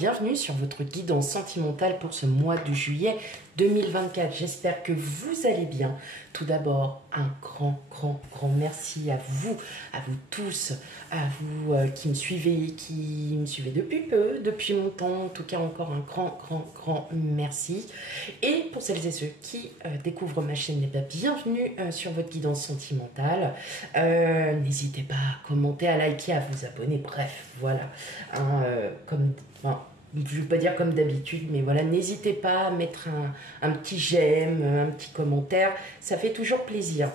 bienvenue sur votre guidance sentimentale pour ce mois de juillet 2024. J'espère que vous allez bien. Tout d'abord, un grand merci à vous tous, à vous qui me suivez, depuis peu, depuis longtemps. En tout cas, encore un grand merci. Et pour celles et ceux qui découvrent ma chaîne, bienvenue sur votre guidance sentimentale. N'hésitez pas à commenter, à liker, à vous abonner. Bref, voilà. Je ne vais pas dire comme d'habitude, mais voilà, n'hésitez pas à mettre un petit j'aime, un petit commentaire, ça fait toujours plaisir.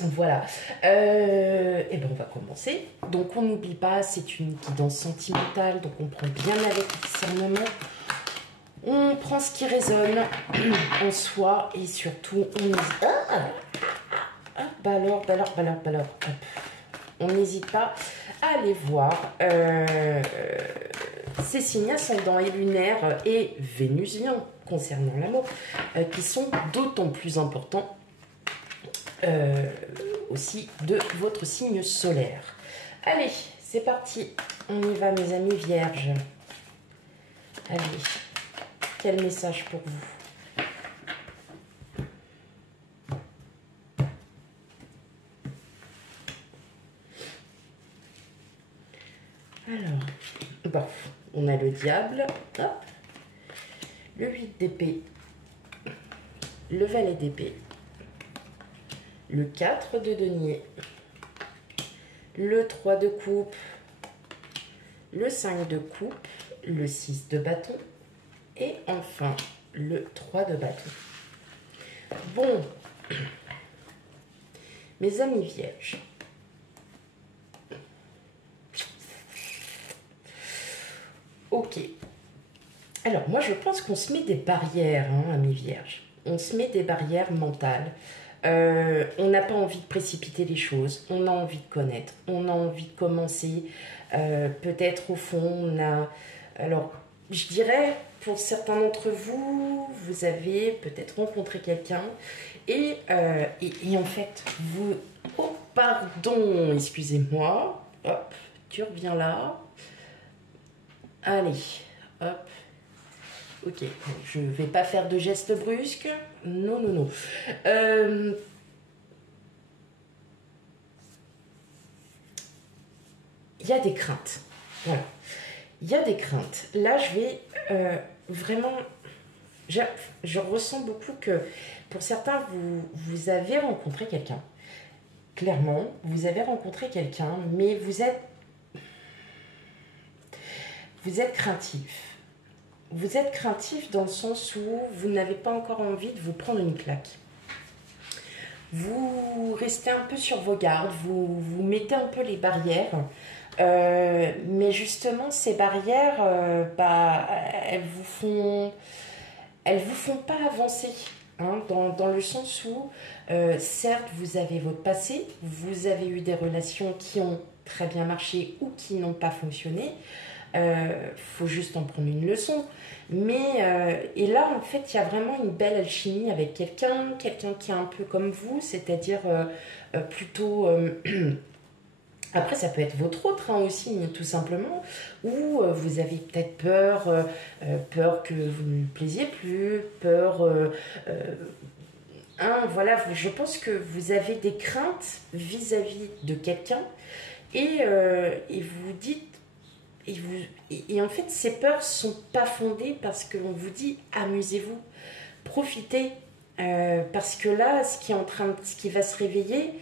Voilà, et ben on va commencer. Donc on n'oublie pas, c'est une guidance sentimentale, donc on prend bien avec discernement. On prend ce qui résonne en soi et surtout on hésite. On n'hésite pas à aller voir ces signes ascendants et lunaires et vénusiens concernant l'amour qui sont d'autant plus importants aussi de votre signe solaire. Allez, c'est parti, on y va mes amis vierges. Allez, quel message pour vous? Alors, bon, on a le diable, hop, le 8 d'épée, le valet d'épée, le 4 de denier, le 3 de coupe, le 5 de coupe, le 6 de bâton et enfin le 3 de bâton. Bon, mes amis vierges, ok. Alors, moi, je pense qu'on se met des barrières, hein, amis vierges. On se met des barrières mentales. On n'a pas envie de précipiter les choses. On a envie de connaître. On a envie de commencer. Peut-être, au fond, on a... Alors, je dirais, pour certains d'entre vous, vous avez peut-être rencontré quelqu'un. Et en fait, vous... Oh, pardon, excusez-moi. Hop, tu reviens là. Allez, hop. Ok, je ne vais pas faire de gestes brusques. Non. Il y a des craintes. Voilà. Il y a des craintes. Là, je vais vraiment... Je ressens beaucoup que pour certains, vous avez rencontré quelqu'un. Clairement, vous avez rencontré quelqu'un, mais vous êtes craintif. Vous êtes craintif dans le sens où vous n'avez pas encore envie de vous prendre une claque. Vous restez un peu sur vos gardes, vous mettez un peu les barrières, mais justement ces barrières, elles vous font pas avancer, hein, dans le sens où, certes, vous avez votre passé, vous avez eu des relations qui ont très bien marché ou qui n'ont pas fonctionné. Faut juste en prendre une leçon, mais et là en fait il y a vraiment une belle alchimie avec quelqu'un qui est un peu comme vous, c'est-à-dire plutôt après ça peut être votre autre, hein, aussi tout simplement, ou vous avez peut-être peur que vous ne lui plaisiez plus, voilà, je pense que vous avez des craintes vis-à-vis de quelqu'un et vous dites. Et en fait, ces peurs ne sont pas fondées parce qu'on vous dit amusez-vous, profitez, parce que là, ce qui va se réveiller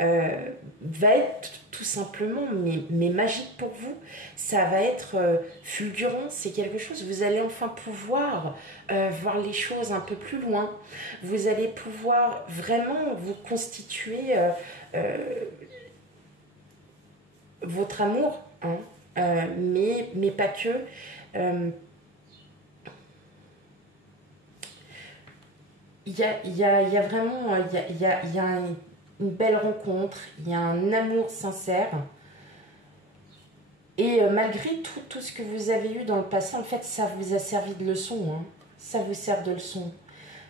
va être tout simplement mais magique pour vous. Ça va être fulgurant, c'est quelque chose. Vous allez enfin pouvoir voir les choses un peu plus loin. Vous allez pouvoir vraiment vous constituer votre amour, hein. Mais pas que. Il y a vraiment une belle rencontre, il y a un amour sincère. Et malgré tout ce que vous avez eu dans le passé, en fait, ça vous a servi de leçon, hein. Ça vous sert de leçon.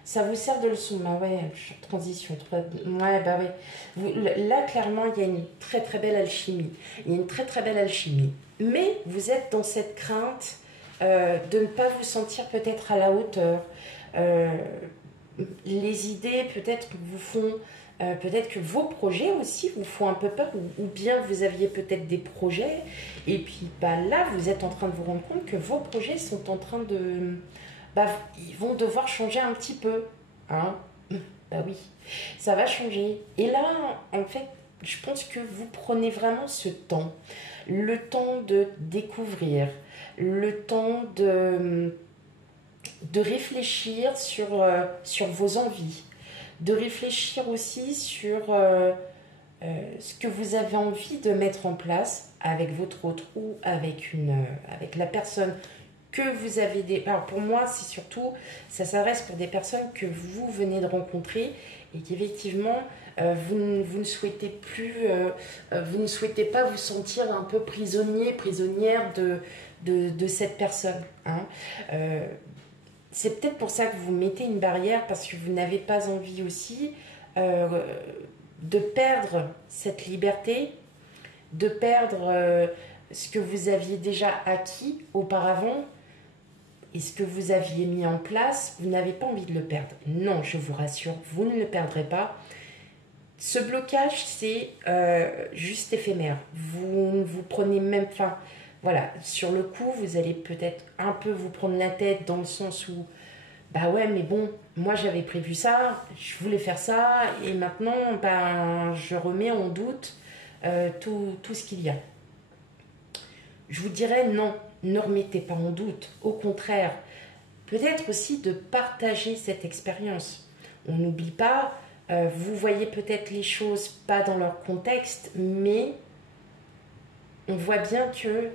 Ça vous sert de leçon. Bah ouais, transition. Ouais, bah ouais. Là, clairement, il y a une très belle alchimie. Il y a une très belle alchimie. Mais vous êtes dans cette crainte de ne pas vous sentir peut-être à la hauteur. Euh, les idées peut-être vous font, peut-être que vos projets aussi vous font un peu peur, ou bien vous aviez peut-être des projets, et puis bah, là vous êtes en train de vous rendre compte que vos projets sont en train de... Bah, ils vont devoir changer un petit peu. Hein. Bah oui, ça va changer. Et là, en fait, je pense que vous prenez vraiment ce temps, le temps de découvrir, le temps de réfléchir sur vos envies, de réfléchir aussi sur ce que vous avez envie de mettre en place avec votre autre ou avec la personne que vous avez des... Alors pour moi, c'est surtout, ça s'adresse pour des personnes que vous venez de rencontrer et qu'effectivement, vous ne souhaitez plus, vous ne souhaitez pas vous sentir un peu prisonnier, prisonnière de cette personne. Hein. C'est peut-être pour ça que vous mettez une barrière, parce que vous n'avez pas envie aussi euh, de perdre cette liberté, de perdre ce que vous aviez déjà acquis auparavant et ce que vous aviez mis en place. Vous n'avez pas envie de le perdre. Non, je vous rassure, vous ne le perdrez pas. Ce blocage, c'est juste éphémère. Vous ne vous prenez même... Enfin, voilà, sur le coup, vous allez peut-être un peu vous prendre la tête dans le sens où bah ouais, mais bon, moi j'avais prévu ça, je voulais faire ça, et maintenant, ben, je remets en doute tout ce qu'il y a. Je vous dirais non, ne remettez pas en doute. Au contraire, peut-être aussi de partager cette expérience. On n'oublie pas, vous voyez peut-être les choses pas dans leur contexte, mais on voit bien que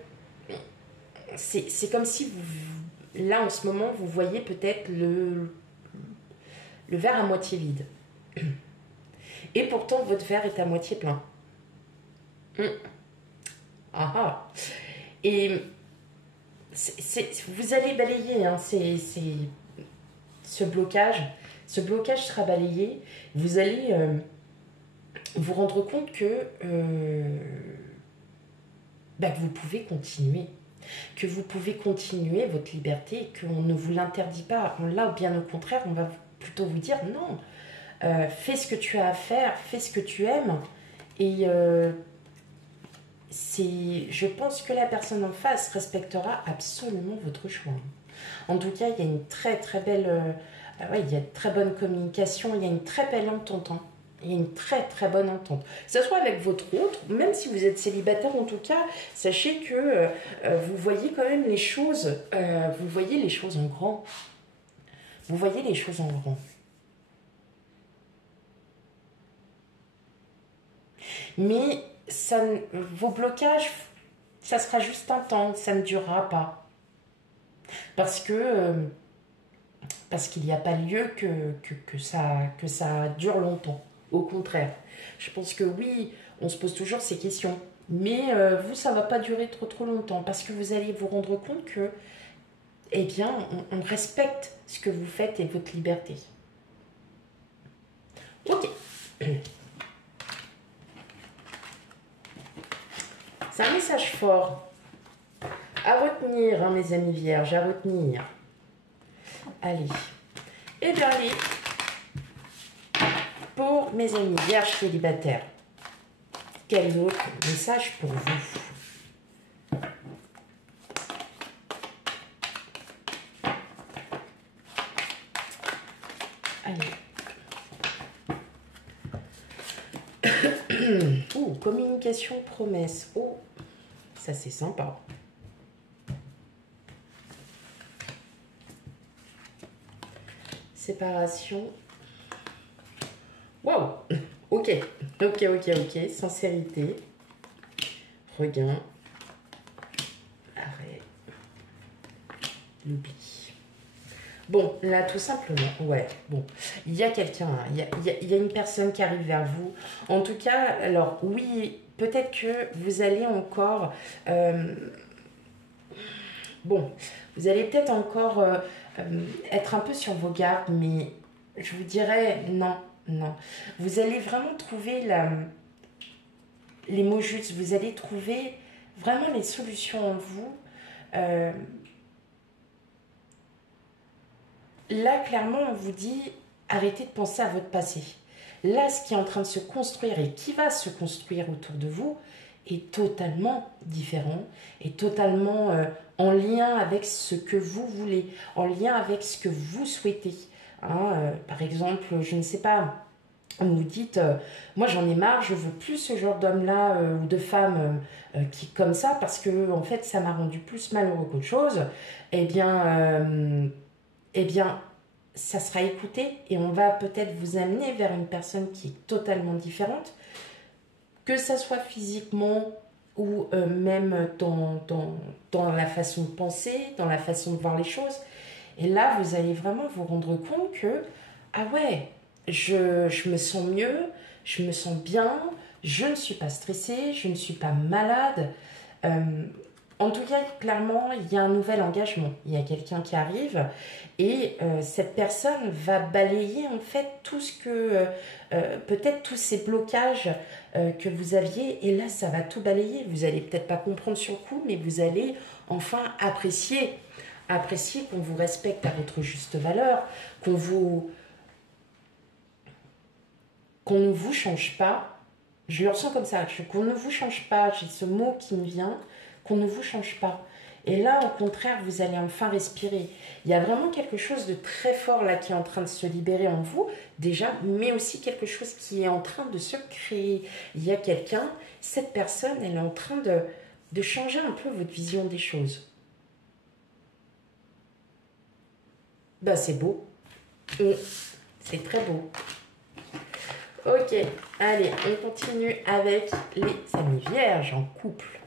c'est comme si vous, là en ce moment, vous voyez peut-être le verre à moitié vide. Et pourtant, votre verre est à moitié plein. Ah ah. Et vous allez balayer hein, ce blocage. Ce blocage sera balayé. Vous allez vous rendre compte que vous pouvez continuer. Que vous pouvez continuer votre liberté, qu'on ne vous l'interdit pas. Là, bien au contraire, on va plutôt vous dire non. Fais ce que tu as à faire, fais ce que tu aimes. Et je pense que la personne en face respectera absolument votre choix. En tout cas, il y a une très très belle, ouais, il y a une très bonne communication, il y a une très belle entente. Hein. Il y a une très très bonne entente. Que ce soit avec votre autre, même si vous êtes célibataire en tout cas, sachez que vous voyez quand même les choses, vous voyez les choses en grand. Vous voyez les choses en grand. Mais vos blocages, ça sera juste un temps, ça ne durera pas. Parce qu'il n'y a pas lieu que ça dure longtemps. Au contraire. Je pense que oui, on se pose toujours ces questions. Mais vous, ça ne va pas durer trop trop longtemps. Parce que vous allez vous rendre compte que, eh bien, on respecte ce que vous faites et votre liberté. Ok. C'est un message fort. À retenir, hein, mes amis vierges, à retenir. Allez. Et bien, allez. Pour mes amis vierges célibataires, quel autre message pour vous? Allez. Oh, communication, promesse. Oh, ça c'est sympa. Séparation. Waouh. Ok. Sincérité. Regain. Arrêt. L'oubli. Bon, là, tout simplement, ouais, bon, il y a quelqu'un, hein, il y a une personne qui arrive vers vous. En tout cas, alors, oui, peut-être que vous allez encore... bon, vous allez peut-être encore être un peu sur vos gardes, mais je vous dirais non, non. Vous allez vraiment trouver les mots justes, vous allez trouver vraiment les solutions en vous. Là, clairement, on vous dit, arrêtez de penser à votre passé. Là, ce qui est en train de se construire et qui va se construire autour de vous est totalement différent, est totalement en lien avec ce que vous voulez, en lien avec ce que vous souhaitez. Hein, par exemple, je ne sais pas, vous vous dites, moi j'en ai marre, je veux plus ce genre d'homme-là ou de femme qui comme ça parce que en fait ça m'a rendu plus malheureux qu'autre chose. Eh bien, eh bien, ça sera écouté et on va peut-être vous amener vers une personne qui est totalement différente, que ça soit physiquement ou même dans la façon de penser, dans la façon de voir les choses. Et là, vous allez vraiment vous rendre compte que, ah ouais, je me sens mieux, je me sens bien, je ne suis pas stressée, je ne suis pas malade. Euh, En tout cas, clairement, il y a un nouvel engagement. Il y a quelqu'un qui arrive et cette personne va balayer en fait tout ce que, peut-être tous ces blocages que vous aviez. Et là, ça va tout balayer. Vous allez peut-être pas comprendre sur le coup, mais vous allez enfin apprécier qu'on vous respecte à votre juste valeur, qu'on ne vous change pas. Je le ressens comme ça, qu'on ne vous change pas. J'ai ce mot qui me vient, qu'on ne vous change pas. Et là, au contraire, vous allez enfin respirer. Il y a vraiment quelque chose de très fort là qui est en train de se libérer en vous, déjà, mais aussi quelque chose qui est en train de se créer. Il y a quelqu'un, cette personne, elle est en train de changer un peu votre vision des choses. Ben, c'est beau. C'est très beau. Ok, allez, on continue avec les amis vierges en couple.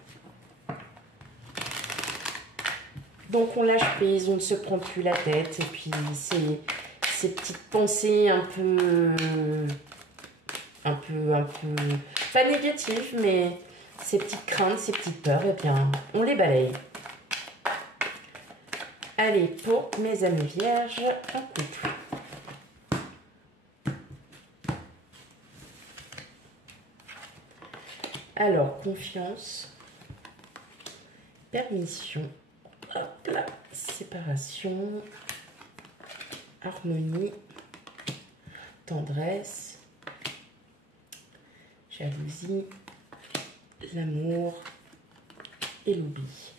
Donc on lâche prise, on ne se prend plus la tête, et puis ces petites pensées pas négatives, mais ces petites craintes, ces petites peurs, et bien, on les balaye. Allez, pour mes amis vierges en couple. Alors, confiance, permission, hop là, séparation, harmonie, tendresse, jalousie, l'amour et l'oubli.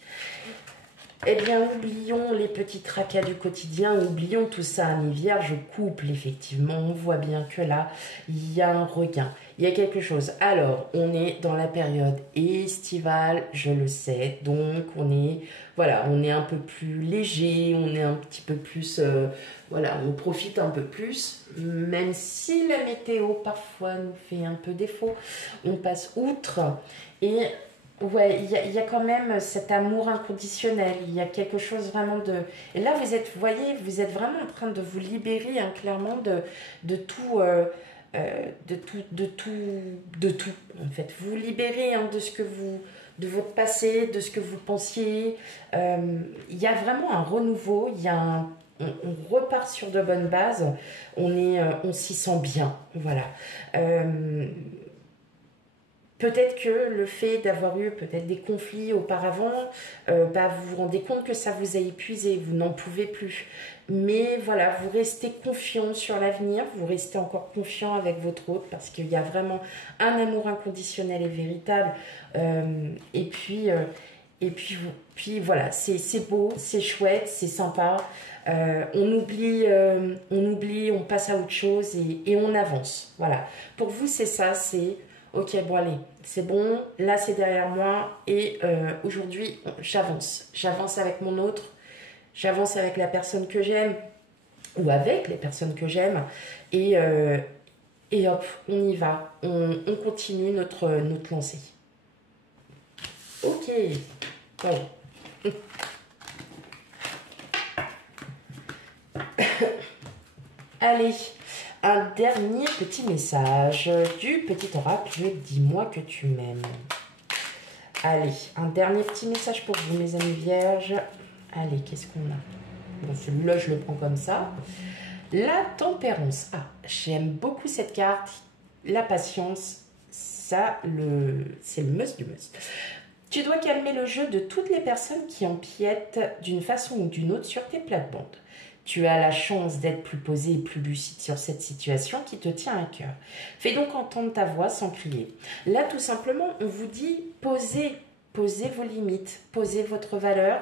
Eh bien, oublions les petits tracas du quotidien, oublions tout ça, amis vierges, couple, effectivement, on voit bien que là, il y a un regain, il y a quelque chose. Alors, on est dans la période estivale, je le sais, donc voilà, on est un peu plus léger, on est un petit peu plus, voilà, on profite un peu plus, même si la météo parfois nous fait un peu défaut, on passe outre et ouais, il y a quand même cet amour inconditionnel. Il y a quelque chose vraiment de... Et là, vous voyez, vous êtes vraiment en train de vous libérer, hein, clairement, de tout, de tout, en fait. Vous vous libérez, hein, de votre passé, de ce que vous pensiez. Il y a vraiment un renouveau, on repart sur de bonnes bases. On s'y sent bien, voilà. Peut-être que le fait d'avoir eu peut-être des conflits auparavant, vous vous rendez compte que ça vous a épuisé, vous n'en pouvez plus. Mais voilà, vous restez confiant sur l'avenir, vous restez encore confiant avec votre autre parce qu'il y a vraiment un amour inconditionnel et véritable. Et puis voilà, c'est beau, c'est chouette, c'est sympa. On oublie, on passe à autre chose et on avance. Voilà. Pour vous, c'est ça, c'est... Ok, bon allez, c'est bon, là c'est derrière moi et aujourd'hui j'avance. J'avance avec mon autre, j'avance avec la personne que j'aime ou avec les personnes que j'aime et hop, on y va, on continue notre lancée. Ok, bon. Allez, un dernier petit message du petit oracle, dis-moi que tu m'aimes. Allez, un dernier petit message pour vous, mes amis vierges. Allez, qu'est-ce qu'on a? Bon, celui-là, je le prends comme ça. La tempérance. Ah, j'aime beaucoup cette carte. La patience, c'est le must du must. Tu dois calmer le jeu de toutes les personnes qui empiètent d'une façon ou d'une autre sur tes plates-bandes. Tu as la chance d'être plus posé et plus lucide sur cette situation qui te tient à cœur. Fais donc entendre ta voix sans crier. Là, tout simplement, on vous dit posez vos limites, posez votre valeur.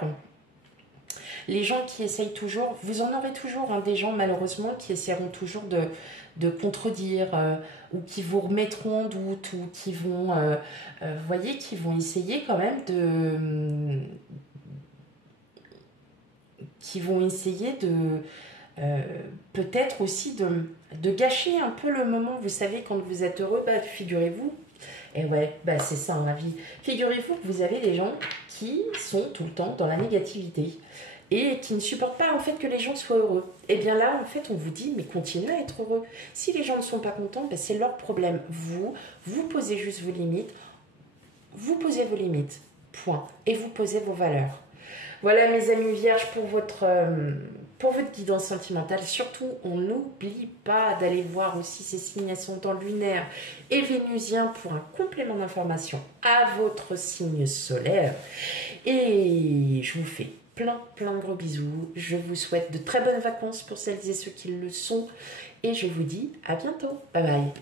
Les gens qui essayent toujours, vous en aurez toujours, hein, des gens malheureusement qui essaieront toujours de contredire ou qui vous remettront en doute ou qui vont, voyez, qui vont essayer quand même qui vont essayer de peut-être aussi de gâcher un peu le moment. Vous savez, quand vous êtes heureux, bah, figurez-vous, et ouais, bah, c'est ça la vie. Figurez-vous que vous avez des gens qui sont tout le temps dans la négativité et qui ne supportent pas en fait que les gens soient heureux. Et bien là, en fait, on vous dit, mais continuez à être heureux. Si les gens ne sont pas contents, ben c'est leur problème. Vous posez juste vos limites, vous posez vos limites, point. Et vous posez vos valeurs. Voilà mes amis vierges pour votre guidance sentimentale. Surtout, on n'oublie pas d'aller voir aussi ces signes ascendants lunaires et vénusiens pour un complément d'information à votre signe solaire. Et je vous fais plein de gros bisous. Je vous souhaite de très bonnes vacances pour celles et ceux qui le sont. Et je vous dis à bientôt. Bye bye.